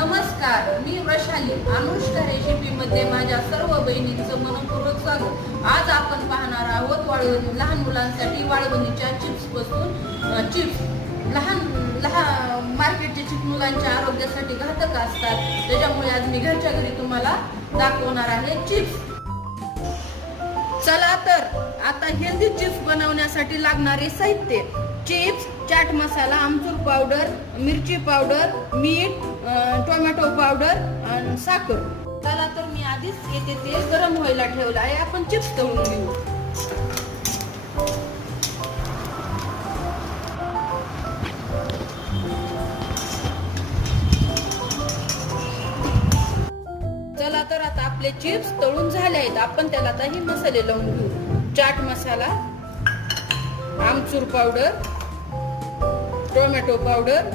नमस्कार, मी वैशाली. अनुष्का रेसिपी मध्ये माझ्या सर्व बहिणींचं मनपूर्वक स्वागत. आज आपण पाहणार आहोत लहान मुलांसाठी वाळवणीच्या चिप्स पासून चिप्स. लहान मार्केटचे चिप्स मुलांच्या आरोग्यासाठी घातक असतात, त्याच्यामुळे आज मी घरच्या घरी तुम्हाला दाखवणार आहे चिप्स. चला तर आता हेल्दी चिप्स बनवण्यासाठी लागणारे साहित्य: चिप्स, चाट मसाला, आमचूर पावडर, मिरची पावडर, मीठ, टोमॅटो पावडर आणि साखर. चला तर मी आधीच येथे ते गरम व्हायला ठेवलं आहे. आपण चिप्स तळून घेऊ. चला तर आता आपले चिप्स तळून झाले आहेत. आपण त्याला काही मसाले लावून घेऊ. चाट मसाला, आमचूर पावडर, टोमॅटो पावडर,